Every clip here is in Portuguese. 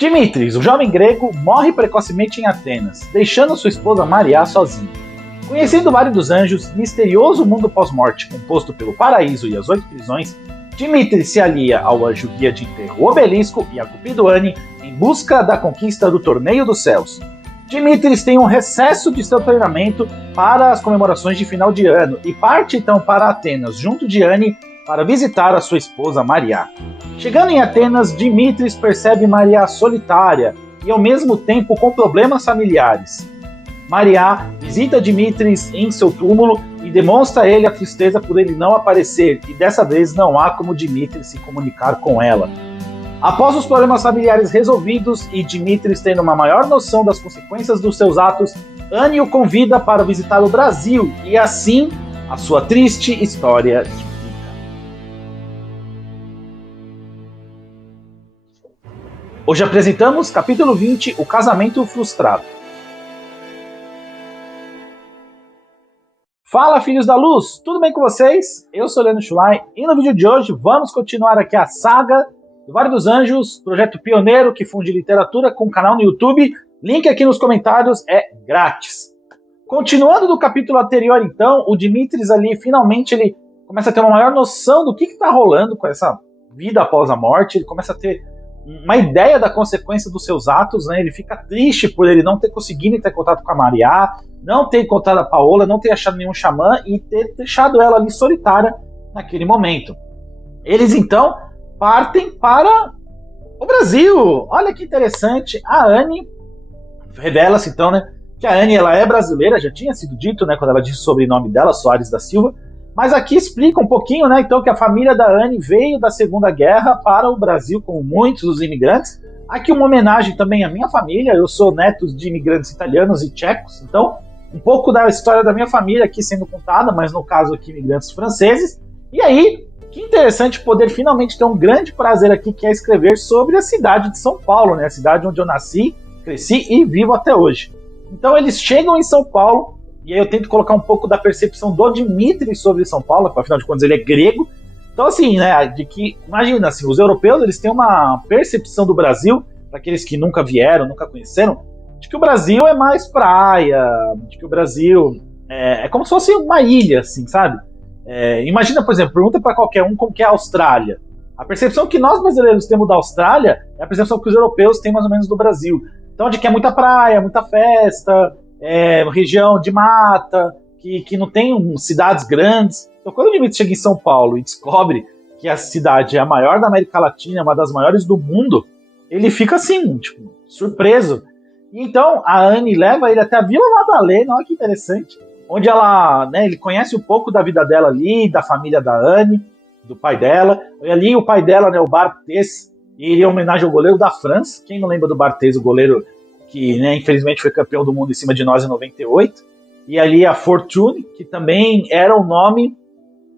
Dimitris, o jovem grego, morre precocemente em Atenas, deixando sua esposa Maria sozinha. Conhecendo o Vale dos Anjos, misterioso mundo pós-morte composto pelo paraíso e as 8 prisões, Dimitris se alia ao anjo guia de enterro Obelisco e a Cupido Anne em busca da conquista do Torneio dos Céus. Dimitris tem um recesso de seu treinamento para as comemorações de final de ano e parte então para Atenas, junto de Anne, para visitar a sua esposa Maria. Chegando em Atenas, Dimitris percebe Maria solitária e ao mesmo tempo com problemas familiares. Maria visita Dimitris em seu túmulo e demonstra a ele a tristeza por ele não aparecer, e dessa vez não há como Dimitris se comunicar com ela. Após os problemas familiares resolvidos e Dimitris tendo uma maior noção das consequências dos seus atos, Anne o convida para visitar o Brasil e assim a sua triste história de vida. Hoje apresentamos capítulo 20, O Casamento Frustrado. Fala, filhos da luz! Tudo bem com vocês? Eu sou Leandro Schlein e no vídeo de hoje vamos continuar aqui a saga do Vale dos Anjos, projeto pioneiro que funde literatura com canal no YouTube. Link aqui nos comentários, é grátis. Continuando do capítulo anterior, então, o Dimitris ali, finalmente, ele começa a ter uma maior noção do que está rolando com essa vida após a morte, ele começa a ter uma ideia da consequência dos seus atos, né? Ele fica triste por ele não ter conseguido ter contato com a Maria, não ter encontrado a Paola, não ter achado nenhum xamã e ter deixado ela ali solitária naquele momento. Eles então partem para o Brasil. Olha que interessante, a Anne revela-se então, né, que a Anne ela é brasileira, já tinha sido dito, né, quando ela disse o sobrenome dela, Soares da Silva, mas aqui explica um pouquinho, né, então, que a família da Anne veio da Segunda Guerra para o Brasil, como muitos dos imigrantes. Aqui uma homenagem também à minha família, eu sou neto de imigrantes italianos e tchecos, então um pouco da história da minha família aqui sendo contada, mas no caso aqui imigrantes franceses. E aí, que interessante poder finalmente ter um grande prazer aqui, que é escrever sobre a cidade de São Paulo, né, a cidade onde eu nasci, cresci e vivo até hoje. Então eles chegam em São Paulo, e aí eu tento colocar um pouco da percepção do Dimitris sobre São Paulo, afinal de contas ele é grego. Então assim, né, de que, imagina, assim, os europeus eles têm uma percepção do Brasil, para aqueles que nunca vieram, nunca conheceram, de que o Brasil é mais praia, de que o Brasil é como se fosse uma ilha, assim, sabe? Imagina, por exemplo, pergunta para qualquer um como que é a Austrália. A percepção que nós brasileiros temos da Austrália é a percepção que os europeus têm mais ou menos do Brasil. Então, de que é muita praia, muita festa, região de mata, que não tem cidades grandes. Então, quando o Dimitris chega em São Paulo e descobre que a cidade é a maior da América Latina, uma das maiores do mundo, ele fica assim, tipo, surpreso. E então, a Anne leva ele até a Vila Madalena, olha que interessante, onde ela, né, ele conhece um pouco da vida dela ali, da família da Anne, do pai dela. E ali o pai dela, né, o Barthez, ele é homenagem ao goleiro da França. Quem não lembra do Barthez, o goleiro que, né, infelizmente foi campeão do mundo em cima de nós em 98. E ali a Fortune, que também era o nome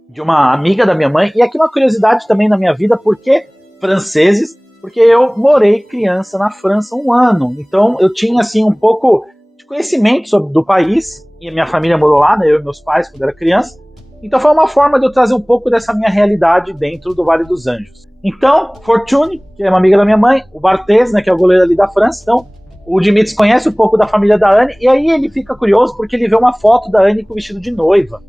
de uma amiga da minha mãe. E aqui uma curiosidade também na minha vida, por que franceses? Porque eu morei criança na França 1 ano. Então eu tinha assim um pouco de conhecimento do país. E a minha família morou lá, né, eu e meus pais, quando eu era criança. Então foi uma forma de eu trazer um pouco dessa minha realidade dentro do Vale dos Anjos. Então, Fortune, que é uma amiga da minha mãe, o Barthez, né, que é o goleiro ali da França, então o Dimitris conhece um pouco da família da Anne, e aí ele fica curioso porque ele vê uma foto da Anne com o vestido de noiva.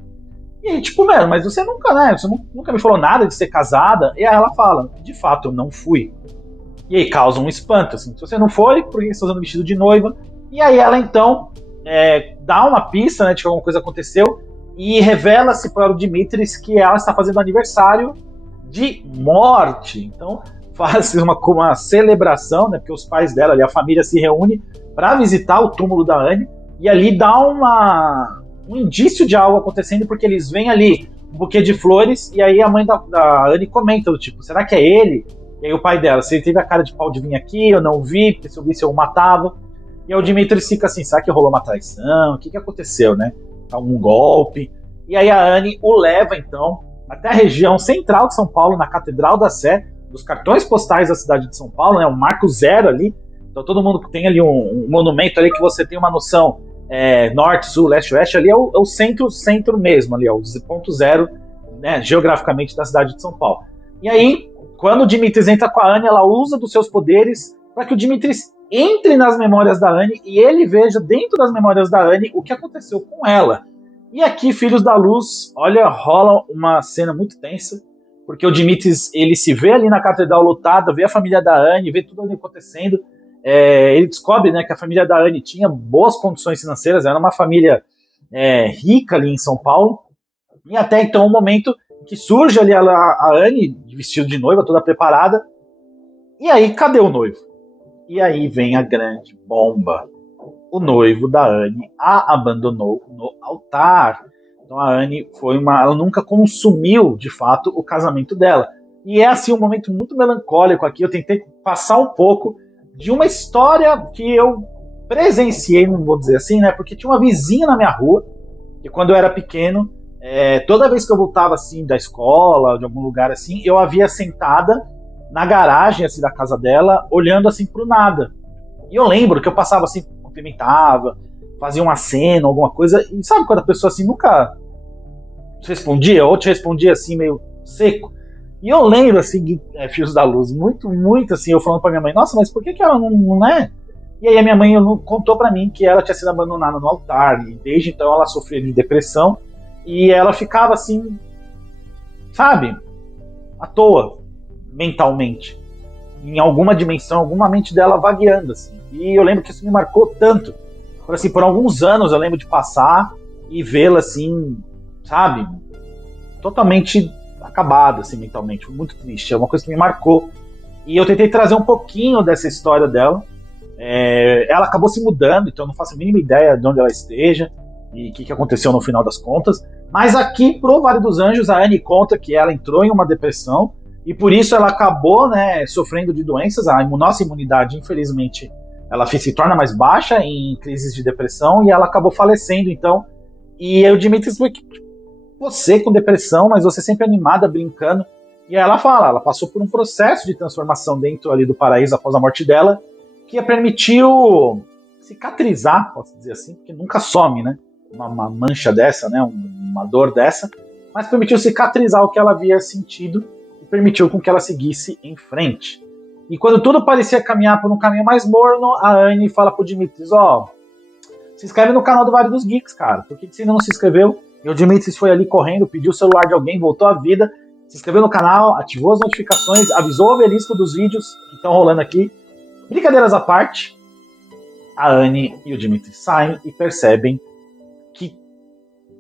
E aí, tipo, mano, mas você nunca, né, nunca me falou nada de ser casada? E aí ela fala, de fato, eu não fui. E aí causa um espanto, assim, se você não foi, por que você está usando vestido de noiva? E aí ela, então, dá uma pista, né, de que alguma coisa aconteceu, e revela-se para o Dimitris que ela está fazendo aniversário de morte. Então faz uma celebração, né, porque os pais dela, ali, a família se reúne para visitar o túmulo da Anne, e ali dá um indício de algo acontecendo, porque eles veem ali um buquê de flores, e aí a mãe da Anne comenta, do tipo, será que é ele? E aí o pai dela, se ele teve a cara de pau de vir aqui, eu não vi, porque se eu visse eu o matava. E aí o Dimitris fica assim, será que rolou uma traição? O que aconteceu, né? Um golpe. E aí a Anne o leva, então, até a região central de São Paulo, na Catedral da Sé, dos cartões postais da cidade de São Paulo, né, um marco zero ali. Então todo mundo tem ali um monumento ali que você tem uma noção norte, sul, leste, oeste, ali é o centro mesmo, ali é o ponto zero, né, geograficamente da cidade de São Paulo. E aí, quando o Dimitris entra com a Anne, ela usa dos seus poderes para que o Dimitris entre nas memórias da Anne e ele veja dentro das memórias da Anne o que aconteceu com ela. E aqui, Filhos da Luz, olha, rola uma cena muito tensa, porque o Dimitris, ele se vê ali na catedral lotada, vê a família da Anne, vê tudo ali acontecendo. Ele descobre, né, que a família da Anne tinha boas condições financeiras, era uma família rica ali em São Paulo. E até então, o momento que surge ali a Anne, vestida de noiva, toda preparada. E aí, cadê o noivo? E aí vem a grande bomba. O noivo da Anne a abandonou no altar. Então a Anne ela nunca consumiu, de fato, o casamento dela. E é assim um momento muito melancólico aqui. Eu tentei passar um pouco de uma história que eu presenciei, não vou dizer assim, né? Porque tinha uma vizinha na minha rua, que quando eu era pequeno, toda vez que eu voltava assim da escola, de algum lugar assim, eu a via sentada na garagem assim, da casa dela, olhando assim pro nada. E eu lembro que eu passava assim, cumprimentava, fazia uma cena, alguma coisa, e sabe quando a pessoa assim nunca respondia, ou te respondia assim meio seco? E eu lembro assim, Fios da Luz, muito, muito assim, eu falando pra minha mãe, nossa, mas por que ela não é? E aí a minha mãe contou pra mim que ela tinha sido abandonada no altar, e desde então ela sofria de depressão, e ela ficava assim, sabe, à toa, mentalmente, em alguma dimensão, alguma mente dela vagueando, assim. E eu lembro que isso me marcou tanto. Por alguns anos eu lembro de passar e vê-la assim, sabe, totalmente acabada, assim, mentalmente, muito triste. É uma coisa que me marcou. E eu tentei trazer um pouquinho dessa história dela. Ela acabou se mudando, então eu não faço a mínima ideia de onde ela esteja e o que aconteceu no final das contas. Mas aqui, pro Vale dos Anjos, a Anne conta que ela entrou em uma depressão e por isso ela acabou, né, sofrendo de doenças. Nossa imunidade, infelizmente, ela se torna mais baixa em crises de depressão e ela acabou falecendo, então. E o Dimitris foi você com depressão, mas você sempre animada, brincando. E aí ela fala, ela passou por um processo de transformação dentro ali do paraíso após a morte dela, que a permitiu cicatrizar, posso dizer assim, porque nunca some, né? Uma mancha dessa, né? Uma dor dessa, mas permitiu cicatrizar o que ela havia sentido e permitiu com que ela seguisse em frente. E quando tudo parecia caminhar por um caminho mais morno, a Anne fala pro Dimitris, se inscreve no canal do Vale dos Geeks, cara. Por que você ainda não se inscreveu? E o Dimitris foi ali correndo, pediu o celular de alguém, voltou à vida, se inscreveu no canal, ativou as notificações, avisou o obelisco dos vídeos que estão rolando aqui. Brincadeiras à parte, a Anne e o Dimitris saem e percebem que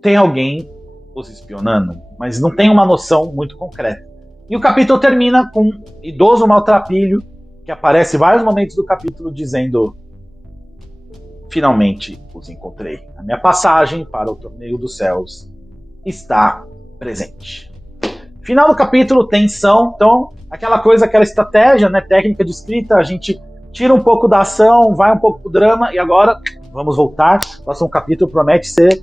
tem alguém os espionando, mas não tem uma noção muito concreta. E o capítulo termina com um idoso maltrapilho que aparece em vários momentos do capítulo dizendo: finalmente os encontrei. A minha passagem para o Torneio dos Céus está presente. Final do capítulo, tensão. Então, aquela estratégia, né, técnica de escrita, a gente tira um pouco da ação, vai um pouco pro drama, e agora vamos voltar. O próximo capítulo promete ser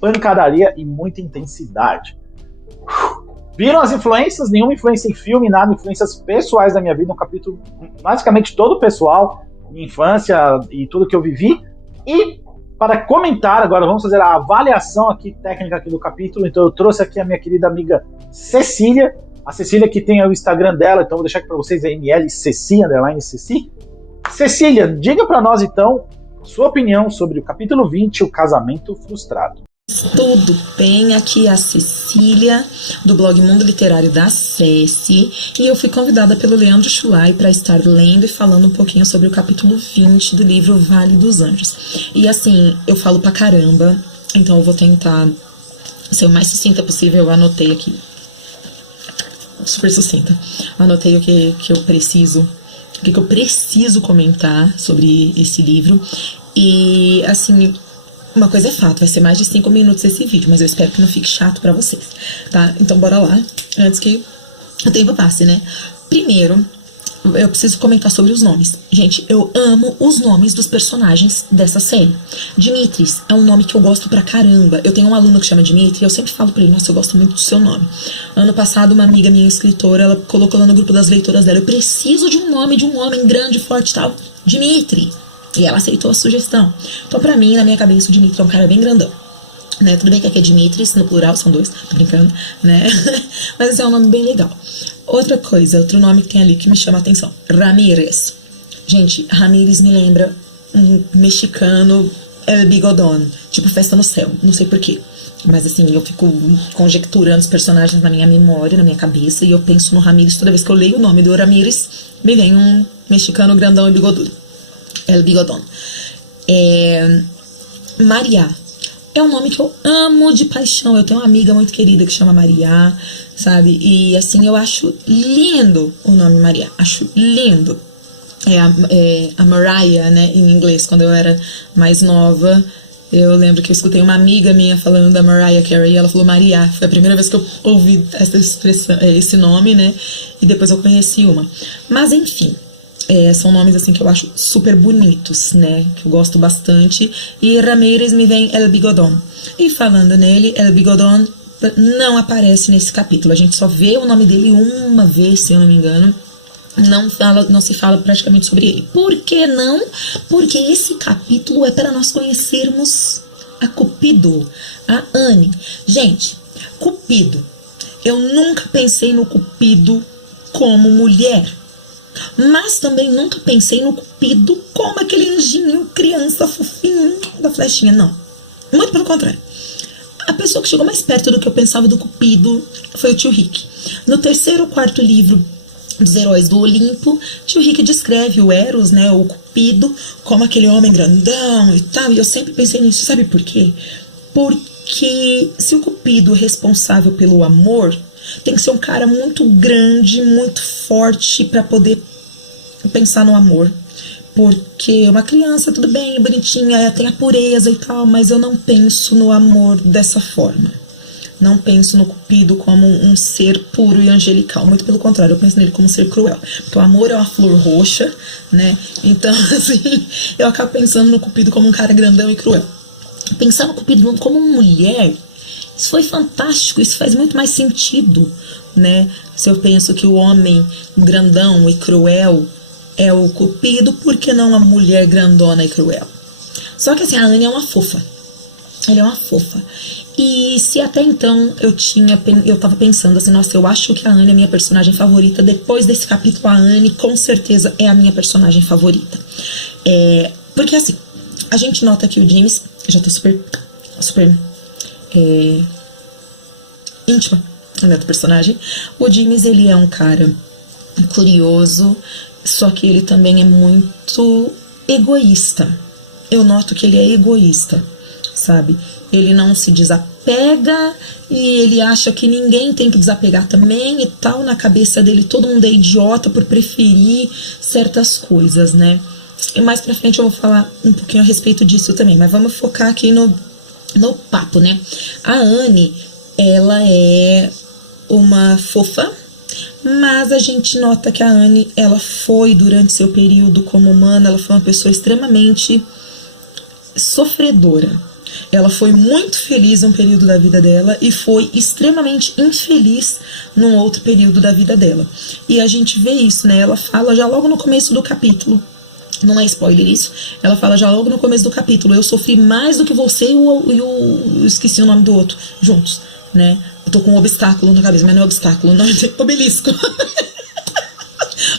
pancadaria e muita intensidade. Viram as influências? Nenhuma influência em filme, nada, influências pessoais da minha vida, um capítulo basicamente todo pessoal, minha infância e tudo que eu vivi. E para comentar agora, vamos fazer a avaliação aqui, técnica aqui do capítulo. Então eu trouxe aqui a minha querida amiga Cecília, a Cecília que tem o Instagram dela, então vou deixar aqui para vocês a MLCeci, _Ceci. Cecília, diga para nós então sua opinião sobre o capítulo 20, o casamento frustrado. Tudo bem, aqui é a Cecília, do blog Mundo Literário da Ceci, e eu fui convidada pelo Leandro Schulai para estar lendo e falando um pouquinho sobre o capítulo 20 do livro Vale dos Anjos. E assim, eu falo pra caramba, então eu vou tentar ser o mais sucinta possível. Eu anotei aqui, super sucinta, anotei o que eu preciso, o que eu preciso comentar sobre esse livro. E assim, uma coisa é fato, vai ser mais de 5 minutos esse vídeo, mas eu espero que não fique chato pra vocês, tá? Então bora lá, antes que o tempo passe, né? Primeiro, eu preciso comentar sobre os nomes. Gente, eu amo os nomes dos personagens dessa série. Dimitris é um nome que eu gosto pra caramba. Eu tenho um aluno que chama Dimitri e eu sempre falo pra ele, nossa, eu gosto muito do seu nome. Ano passado, uma amiga minha escritora, ela colocou lá no grupo das leitoras dela, eu preciso de um nome de um homem grande, forte e tal. Dimitri. E ela aceitou a sugestão. Então, pra mim, na minha cabeça, o Dimitri é um cara bem grandão, né? Tudo bem que aqui é Dimitris, no plural, são 2, tô brincando, né? Mas esse é um nome bem legal. Outra coisa, outro nome que tem ali que me chama a atenção, Ramírez. Gente, Ramírez me lembra um mexicano, El Bigodón, tipo Festa no Céu, não sei porquê. Mas assim, eu fico conjecturando os personagens na minha memória, na minha cabeça, e eu penso no Ramírez. Toda vez que eu leio o nome do Ramírez, me vem um mexicano grandão e bigodudo. El Bigodón. Maria é um nome que eu amo de paixão. Eu tenho uma amiga muito querida que chama Maria, sabe? E assim, eu acho lindo o nome Maria. Acho lindo. A Mariah, né, em inglês, quando eu era mais nova. Eu lembro que eu escutei uma amiga minha falando da Mariah Carey e ela falou Maria. Foi a primeira vez que eu ouvi essa expressão, esse nome, né? E depois eu conheci uma. Mas enfim, são nomes assim que eu acho super bonitos, né? Que eu gosto bastante. E Ramírez me vem El Bigodón. E falando nele, El Bigodón não aparece nesse capítulo. A gente só vê o nome dele uma vez, se eu não me engano. Não se fala praticamente sobre ele. Por que não? Porque esse capítulo é para nós conhecermos a Cupido, a Anne. Gente, Cupido. Eu nunca pensei no Cupido como mulher. Mas também nunca pensei no Cupido como aquele anjinho, criança fofinho da flechinha. Não. Muito pelo contrário. A pessoa que chegou mais perto do que eu pensava do Cupido foi o tio Rick. No terceiro ou quarto livro dos Heróis do Olimpo, tio Rick descreve o Eros, né, o Cupido, como aquele homem grandão e tal, e eu sempre pensei nisso, sabe por quê? Porque se o Cupido é responsável pelo amor, tem que ser um cara muito grande, muito forte para poder pensar no amor. Porque uma criança, tudo bem, bonitinha, tem a pureza e tal, mas eu não penso no amor dessa forma. Não penso no Cupido como um ser puro e angelical. Muito pelo contrário, eu penso nele como um ser cruel. Porque o amor é uma flor roxa, né? Então, assim, eu acabo pensando no Cupido como um cara grandão e cruel. Pensar no Cupido como uma mulher, isso foi fantástico, isso faz muito mais sentido, né? Se eu penso que o homem grandão e cruel é o Cupido, por que não a mulher grandona e cruel? Só que assim, a Anne é uma fofa. Ela é uma fofa. E se até então eu tava pensando assim, nossa, eu acho que a Anne é a minha personagem favorita, depois desse capítulo a Anne com certeza é a minha personagem favorita. Porque assim, a gente nota que o James, já tô super íntima, né, do personagem. O James, ele é um cara curioso, só que ele também é muito egoísta. Eu noto que ele é egoísta, sabe? Ele não se desapega e ele acha que ninguém tem que desapegar também e tal. Na cabeça dele todo mundo é idiota por preferir certas coisas, né? E mais pra frente eu vou falar um pouquinho a respeito disso também, mas vamos focar aqui no papo, né? A Anne, ela é uma fofa, mas a gente nota que a Anne, ela foi, durante seu período como humana, ela foi uma pessoa extremamente sofredora. Ela foi muito feliz num período da vida dela e foi extremamente infeliz num outro período da vida dela. E a gente vê isso, né? Ela fala já logo no começo do capítulo, não é spoiler isso, ela fala já logo no começo do capítulo, eu sofri mais do que você eu esqueci o nome do outro, juntos, né? Eu tô com um obstáculo na cabeça, mas não é obstáculo, não é obelisco.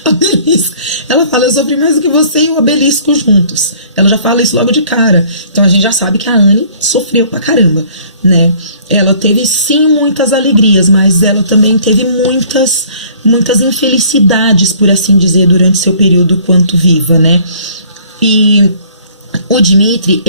Obelisco. Ela fala, eu sofri mais do que você e o obelisco juntos. Ela já fala isso logo de cara. Então a gente já sabe que a Anne sofreu pra caramba, né? Ela teve sim muitas alegrias, mas ela também teve muitas infelicidades, por assim dizer, durante seu período quanto viva, né? E o Dimitris,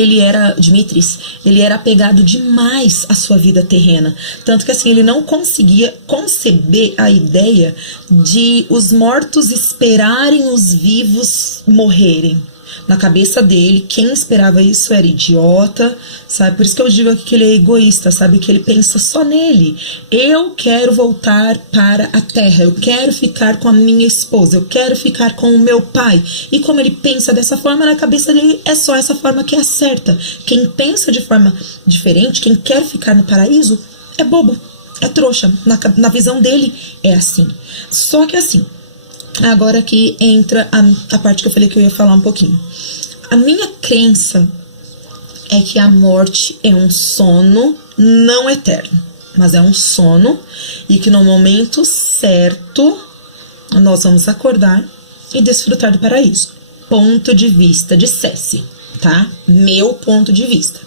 ele era apegado demais à sua vida terrena. Tanto que assim, ele não conseguia conceber a ideia de os mortos esperarem os vivos morrerem. Na cabeça dele, quem esperava isso era idiota, sabe? Por isso que eu digo aqui que ele é egoísta, sabe? Que ele pensa só nele. Eu quero voltar para a terra, eu quero ficar com a minha esposa, eu quero ficar com o meu pai. E como ele pensa dessa forma, na cabeça dele é só essa forma que é a certa. Quem pensa de forma diferente, quem quer ficar no paraíso, é bobo, é trouxa. Na visão dele é assim. Só que assim, agora que entra a parte que eu falei que eu ia falar um pouquinho. A minha crença é que a morte é um sono não eterno, mas é um sono e que no momento certo nós vamos acordar e desfrutar do paraíso. ponto de vista de Cersei, tá? Meu ponto de vista.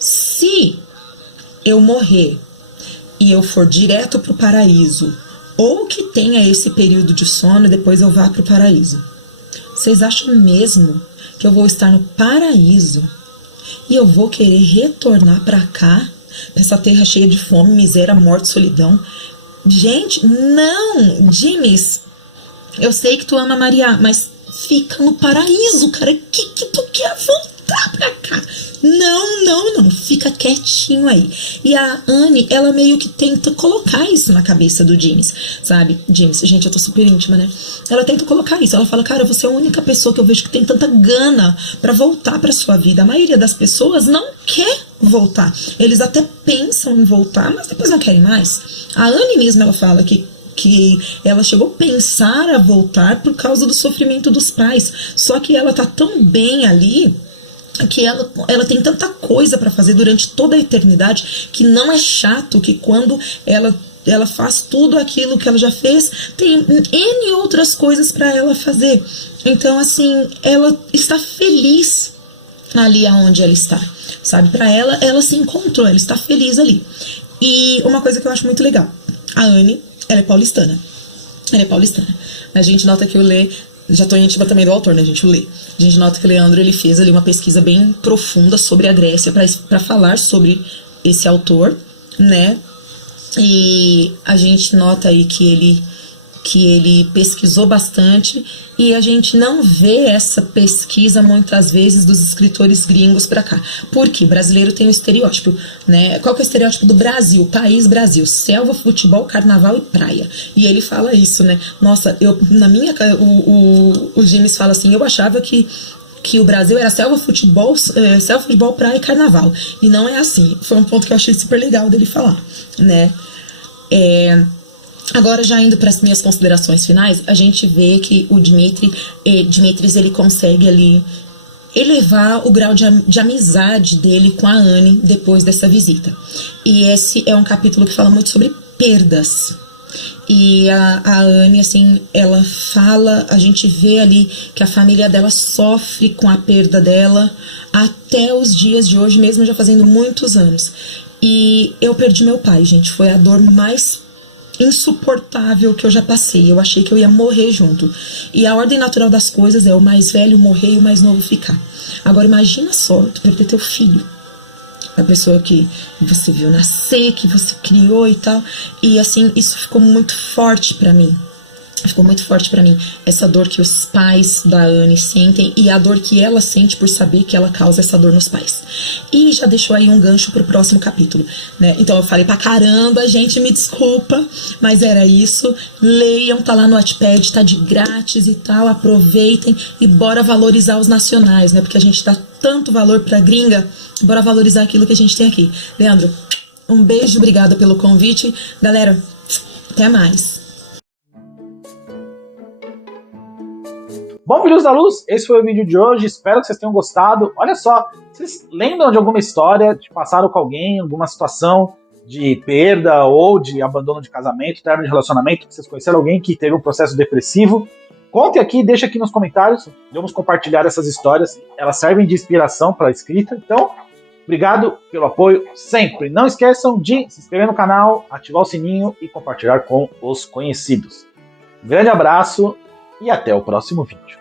Se eu morrer e eu for direto pro paraíso, ou que tenha esse período de sono e depois eu vá pro paraíso, vocês acham mesmo que eu vou estar no paraíso e eu vou querer retornar pra cá, pra essa terra cheia de fome, miséria, morte, solidão? Gente, não! James, eu sei que tu ama Maria, mas fica no paraíso, cara. Que tu quer voltar pra cá? Não. Fica quietinho aí. E a Anne, ela meio que tenta colocar isso na cabeça do James, sabe? James, gente, eu tô super íntima, né? Ela tenta colocar isso. Ela fala, cara, você é a única pessoa que eu vejo que tem tanta gana pra voltar pra sua vida. A maioria das pessoas não quer voltar. Eles até pensam em voltar, mas depois não querem mais. A Anne mesmo, ela fala que ela chegou a pensar a voltar por causa do sofrimento dos pais. Só que ela tá tão bem ali que ela tem tanta coisa para fazer durante toda a eternidade que não é chato, que quando ela faz tudo aquilo que ela já fez, tem N outras coisas para ela fazer. Então, assim, ela está feliz ali aonde ela está, sabe? Para ela se encontrou, ela está feliz ali. E uma coisa que eu acho muito legal, a Anne, ela é paulistana. A gente nota que o Lê, já tô íntima também do autor, né, gente, o Lê. A gente nota que o Leandro, ele fez ali uma pesquisa bem profunda sobre a Grécia para falar sobre esse autor, né? E a gente nota aí que ele pesquisou bastante, e a gente não vê essa pesquisa muitas vezes dos escritores gringos para cá. Porque o brasileiro tem um estereótipo, né? Qual que é o estereótipo do Brasil? País Brasil, selva, futebol, carnaval e praia. E ele fala isso, né? Nossa, o James fala assim, eu achava que o Brasil era selva, futebol, praia e carnaval. E não é assim. Foi um ponto que eu achei super legal dele falar, né? Agora, já indo para as minhas considerações finais, a gente vê que o Dimitris, ele consegue ali elevar o grau de amizade dele com a Anne depois dessa visita. E esse é um capítulo que fala muito sobre perdas. E a Anne, assim, ela fala, a gente vê ali que a família dela sofre com a perda dela até os dias de hoje, mesmo já fazendo muitos anos. E eu perdi meu pai, gente, foi a dor mais insuportável que eu já passei. Eu achei que eu ia morrer junto. E a ordem natural das coisas é o mais velho morrer e o mais novo ficar. Agora imagina só, tu perder teu filho, a pessoa que você viu nascer, que você criou e tal. E assim, isso ficou muito forte pra mim. Essa dor que os pais da Anne sentem e a dor que ela sente por saber que ela causa essa dor nos pais. E já deixou aí um gancho pro próximo capítulo, né? Então eu falei pra caramba, gente, me desculpa, mas era isso. Leiam, tá lá no Wattpad, tá de grátis e tal, aproveitem e bora valorizar os nacionais, né? Porque a gente dá tanto valor pra gringa, bora valorizar aquilo que a gente tem aqui. Leandro, um beijo, obrigada pelo convite. Galera, até mais. Bom, filhos da luz, esse foi o vídeo de hoje, espero que vocês tenham gostado. Olha só, vocês lembram de alguma história que passaram com alguém, alguma situação de perda ou de abandono de casamento, término de relacionamento, que vocês conheceram alguém que teve um processo depressivo? Conte aqui, deixa aqui nos comentários, vamos compartilhar essas histórias, elas servem de inspiração para a escrita. Então, obrigado pelo apoio sempre. Não esqueçam de se inscrever no canal, ativar o sininho e compartilhar com os conhecidos. Um grande abraço e até o próximo vídeo.